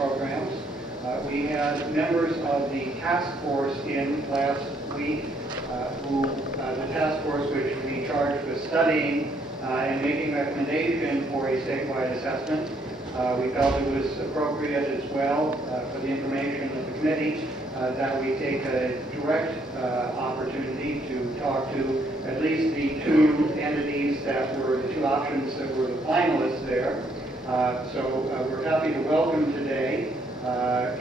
programs. We had members of the task force in last week, the task force which we charged with studying and making recommendation for a statewide assessment. We felt it was appropriate as well for the information of the committee that we take a direct opportunity to talk to at least the two entities that were the two options that were the finalists there. So we're happy to welcome today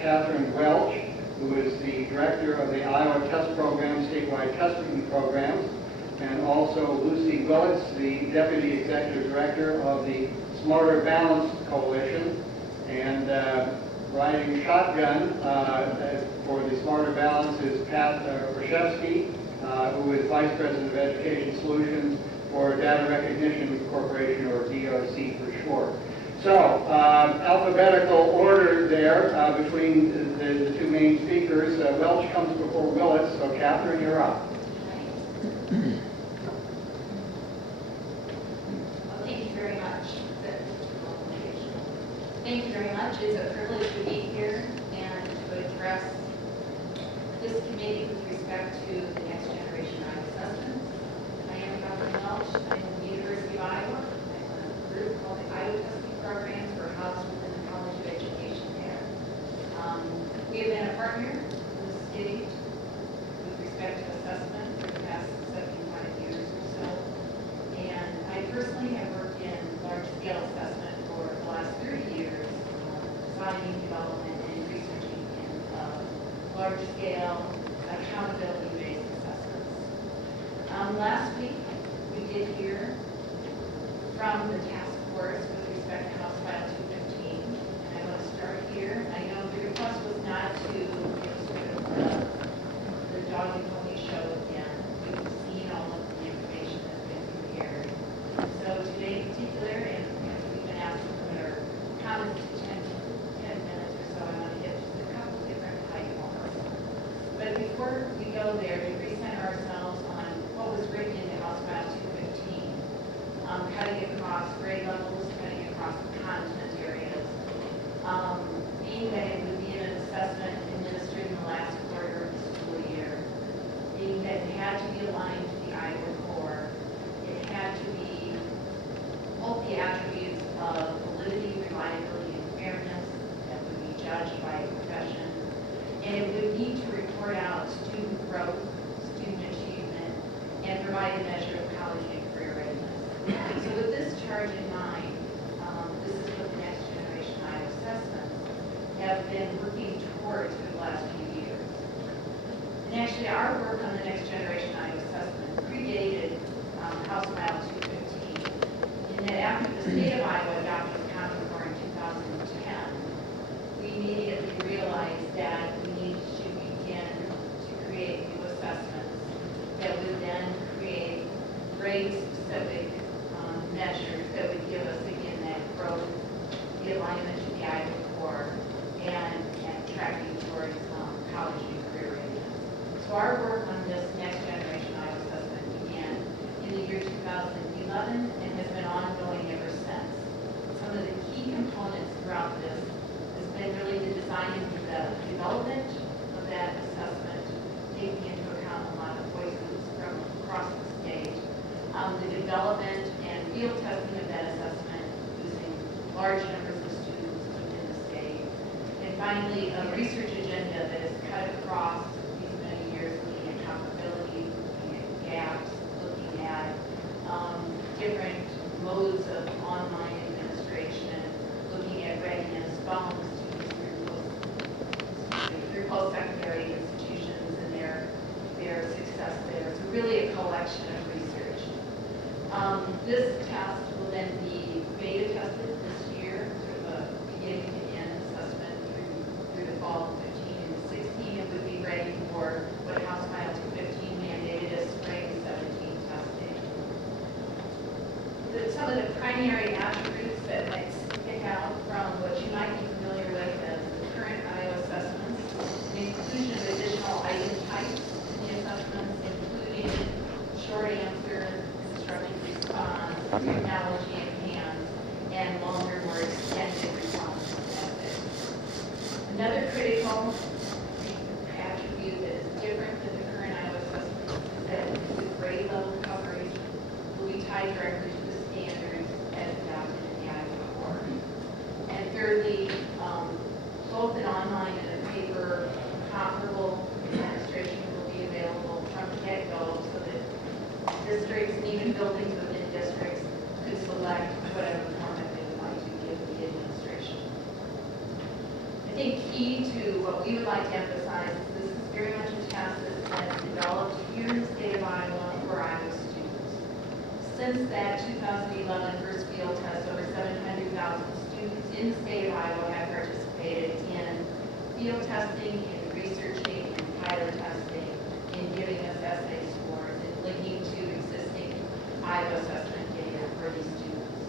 Catherine Welch, who is the director of the Iowa Test Program, statewide testing programs, and also Luci, Willits, the deputy executive director of the Smarter Balance Coalition, and riding shotgun for the Smarter Balance is Pat Rashevsky, who is vice president of Education Solutions for Data Recognition Corporation, or DRC for short. So, alphabetical order there between the two main speakers. Welch comes before Willits, so Catherine, you're up. Well, thank you very much. Thank you very much. It's a privilege to be here and to address this committee with respect to the next generation Iowa assessments. I am Dr. Welch. I'm from the University of Iowa. I'm a group called the Iowa Testing Programs for housed within the College of Education there. We have been a partner with the state with respect to assessment for the past 75 years or so. And I personally have worked in large-scale assessment for the last 30 years, designing, development, and researching in large-scale accountability-based assessments. Last week, we did hear from the task force with respect to House File 215, and I want to start here. I know the request was not to sort of the dog and pony show again. We've seen all of the information that's been prepared. So today in particular, and we've been asked to limit our comments to 10 minutes or so, I want to hit just a couple different high points. But before we go there, to recenter ourselves on what was written into House File 215, cutting across grade levels, cutting across content areas, being that it would be an assessment administered in the last quarter of the school year, being that it had to be aligned to the Iowa core, it had to be all the attributes of validity, reliability, and fairness that would be judged by a profession, and it would need to report out student growth, student achievement, and provide a measure of college and career readiness. So with this charge in mind, this is what the next generation Iowa assessments have been working towards for the last few years. And actually our work on the next generation Iowa assessment predated House File 215, in that after the state of Iowa adopted the Common Core in 2010, we immediately realized that we needed to begin to create new assessments that would then create grade-specific measures that would give us, again, that growth, the alignment to the Iowa core, and tracking towards college and career readiness. So our work on this next generation Iowa assessment began in the year 2011 and has been ongoing ever since. Some of the key components throughout this has been really the design and the development of that assessment, taking into account a lot of voices from across the state, the development and field testing of that assessment using large numbers of students within the state, and finally a research agenda that is cut across these many years, looking at comparability, looking at gaps, looking at different modes of online administration, looking at readiness, following students through post-secondary institutions and their success there. So really a collection of research. This test will then be beta tested this year, sort of a beginning to end assessment through the fall of 15 and 16. It would be ready for what House File 215 mandated as spring 17 testing. Some of the primary attributes that might stick out from what you might be familiar with as the current Iowa assessments, the inclusion of additional item types in the assessments, including short answer, constructive response, analogy enhanced, and longer, more extended response methods. Another critical attribute that is different than the current Iowa assessment is that the grade level coverage will be tied directly to the standards as adopted in the Iowa Core. And thirdly, both an online and a paper comparable administration will be available from the get-go so that districts and even buildings within districts could select whatever format they would like to give the administration. I think key to what we would like to emphasize is this is very much a test that's developed here in the state of Iowa for Iowa students. Since that 2011 first field test, over 700,000 students in the state of Iowa have participated in field testing, in researching, in pilot testing, in giving us essay scores, and linking to existing Iowa assessment data for these students.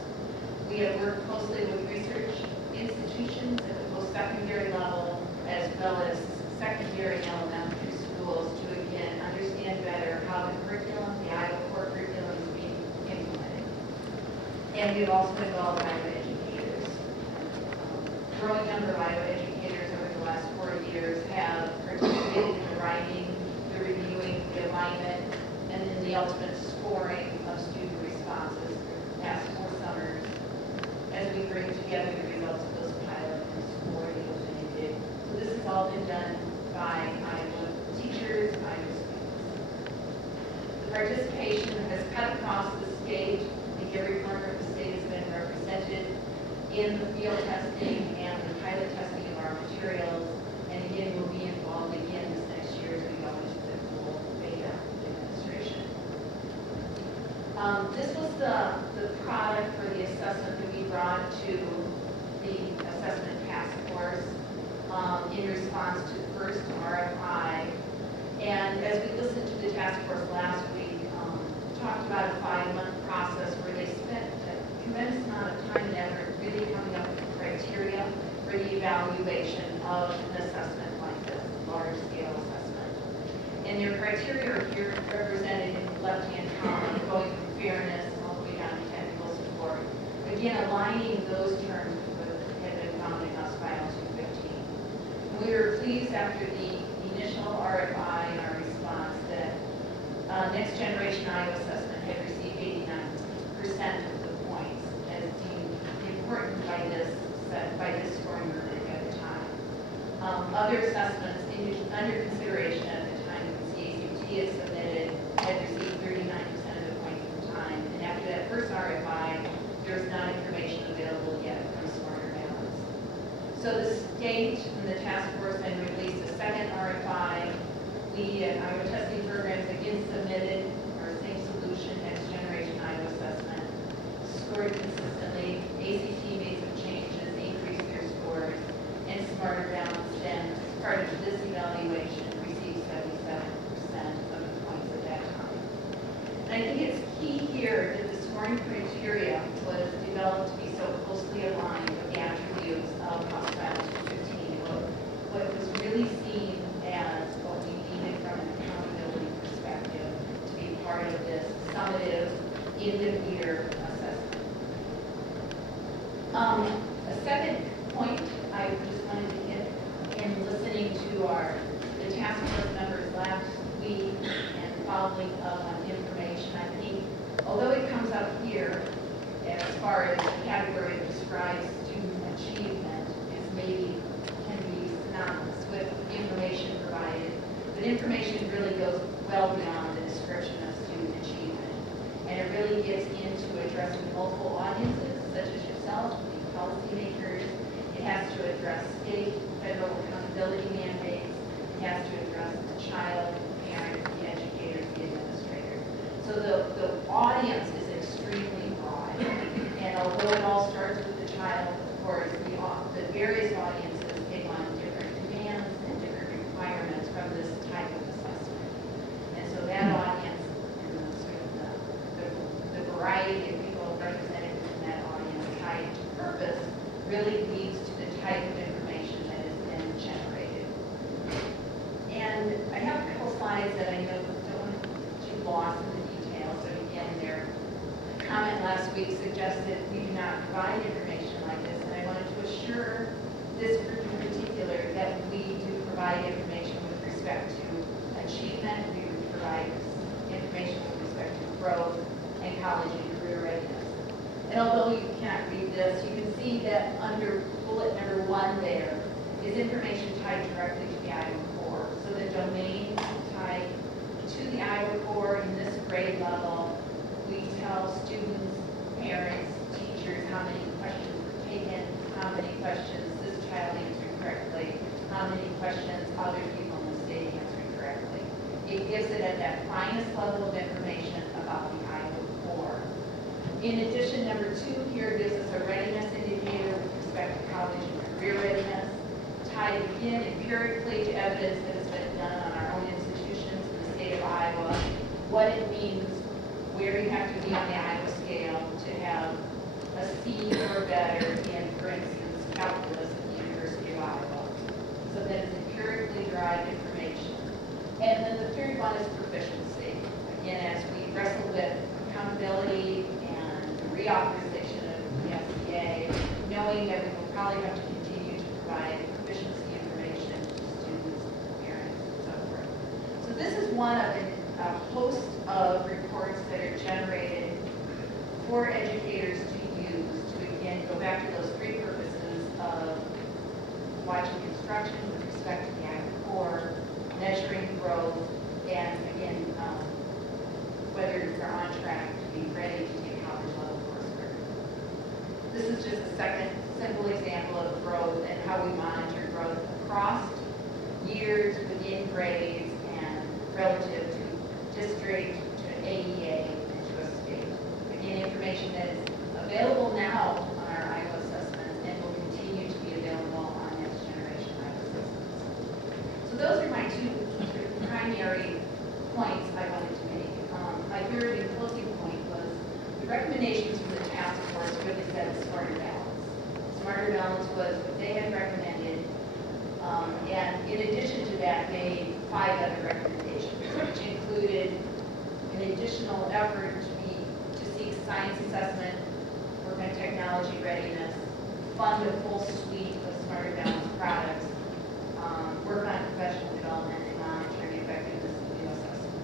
We have worked closely with research institutions at the post-secondary level, as well as secondary and elementary schools, to again understand better how the curriculum, the Iowa core curriculum, is being implemented. And we've also involved Iowa educators. A growing number of Iowa educators over the last 4 years have participated in the writing, the reviewing, the alignment, and then the ultimate scoring of student responses for the past 4 summers as we bring together the results of those pilot and score deals and it did. So this has all been done by Iowa teachers, Iowa students. The participation has cut across the state. I think every corner of the state has been represented in the field testing and the pilot testing of our materials. And again, we'll be involved again this next year as we go into the full beta administration. This was the product for the assessment that we brought to the assessment task force in response to the first RFI. And as we listened to the task force last week, talked about a 5-month process where they spent a tremendous amount of time and effort really coming up with criteria for the evaluation of an assessment like this, large-scale assessment. And their criteria are here represented in the left-hand column, going from fairness all the way down to technical support. Again, aligning those terms with what had been found in House File 215. And we were pleased after the initial RFI and our response that Next Generation Iowa Assessment had received 89% of the points as deemed important by this scoring method at the time. Other assessments under consideration at the time that the CACT had submitted had received 39% of the points at the time. And after that first RFI, there was not information available yet from Smarter Balance. So the state and the task force then released a second RFI. We at Iowa Testing Programs again submitted our same solution, Next Generation Iowa Assessment, scored consistently. ACT made some changes, increased their scores, and Smarter Balance then, as part of this evaluation, received 77% of the points at that time. And I think it's key here that the scoring criteria was developed to be so closely aligned with the attributes of House File 215. What was really seen as what we needed from an accountability perspective to be part of this summative end-of-year assessment. A second point I just wanted to hit in listening to the task force members last week and following up on information. I think, although it comes up here as far as the category that describes student achievement, is maybe can be synonymous with information provided, but information really goes well beyond the description of student achievement, and it really gets into addressing multiple audiences, such as yourself, the policymakers. It has to address state, federal accountability mandates. It has to address the child, the parent, the educators, the administrators. So the audience is extremely broad, and although it all starts with the child, of course, the various audiences take on different demands and different requirements from this type of assessment. And so that audience and the variety of people represented within that audience type purpose really leads to the type of information that has been generated. And I have a couple slides that I know don't want to get lost in the details, so again, they're directly to the Iowa core. So the domains tied to the Iowa core in this grade level, we tell students, parents, teachers how many questions were taken, how many questions this child answered correctly, how many questions other people in the state answered correctly. It gives it at that finest level of information about the Iowa core. In addition, number 2 here gives us a readiness indicator with respect to college and career readiness, tied again empirically to evidence that has been done on our own institutions in the state of Iowa, what it means, where you have to be on the Iowa scale to have a C or better in, for instance, calculus at the University of Iowa. So that is empirically derived information. And then the third one is proficiency. Again, as we wrestle with accountability and the reauthorization of the SBA, knowing that we will probably have to continue to provide proficiency information to students, parents, and so forth. So this is one of a host of reports that are generated for educators to use to, again, go back to those 3 purposes of watching instruction with respect to the Iowa core, measuring growth, and again, whether they're on track to be ready to take college level coursework. This is just a second simple example of growth and how we monitor growth across years, within grades, and relative to district, to an AEA, and to a state. Again, information that is available now on our Iowa assessments and will continue to be available on next generation Iowa assessments. So those are my 2 primary points I wanted to make. My third and closing point was the recommendations from the task force really said smarter balance. Smarter balance was what they had recommended, and in addition to that, made 5 other recommendations, which included an additional effort to seek science assessment, work on technology readiness, fund a full suite of smarter balance products, work on professional development, and monitoring effectiveness of new assessments.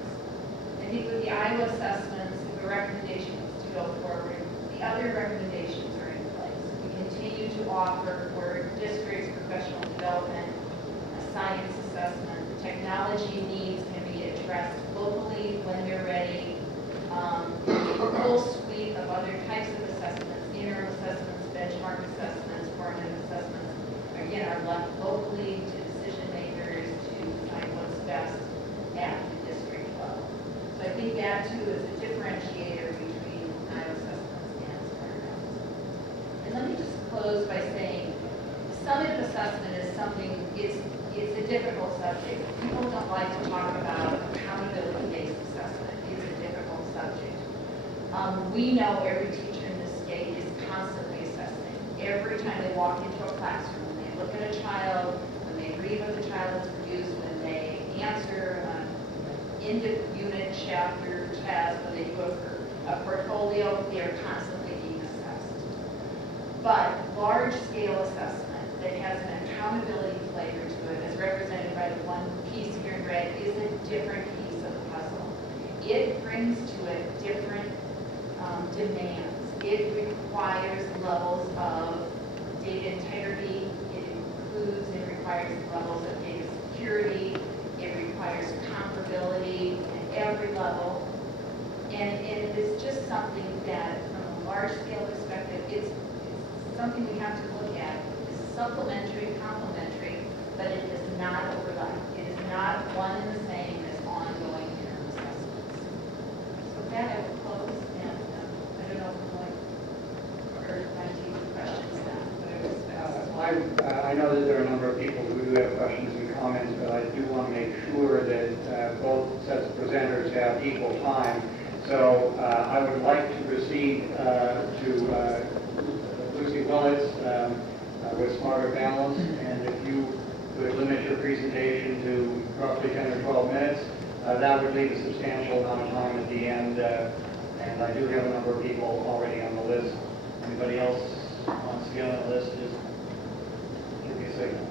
I think with the Iowa assessments, the recommendation was to go forward. The other recommendations are in place. We continue to offer for districts professional development, a science assessment. The technology needs can be addressed locally when they're ready. A full suite of other types of assessments, interim assessments, benchmark assessments, formative assessments, again, are left locally to decision makers to decide what's best at the district level. So I think that too is a differentiator between Iowa assessments and smarter balance. And let me just close by saying summative assessment is something, it's a difficult subject. People don't like to talk about accountability-based assessment. It's a difficult subject. We know every teacher in this state is constantly assessing. Every time they walk into a classroom, when they look at a child, when they read what the child has produced, when they answer end-of-unit chapter test, when they do a portfolio, they are constantly being assessed. But large-scale assessment that has an accountability flavor to it, as represented by the one piece here in red, is a different piece of the puzzle. It brings to it different demands. It requires levels of data integrity. It requires levels of data security. It requires comparability at every level. And it is just something that, from a large-scale perspective, it's something we have to look at. It's supplementary, complementary, but it does not overlap. It is not one and the same as ongoing interim assessments. So with that, I will close, and I don't know if I'm going or if I take questions now, but I respect. I know that there are a number of people who do have questions and comments, but I do want to make sure that both sets of presenters have equal time. So I would like to proceed to Luci Willits with Smarter Balance, and if you could limit your presentation to roughly 10 or 12 minutes, that would leave a substantial amount of time at the end, and I do have a number of people already on the list. Anybody else wants to get on the list, just give me a signal.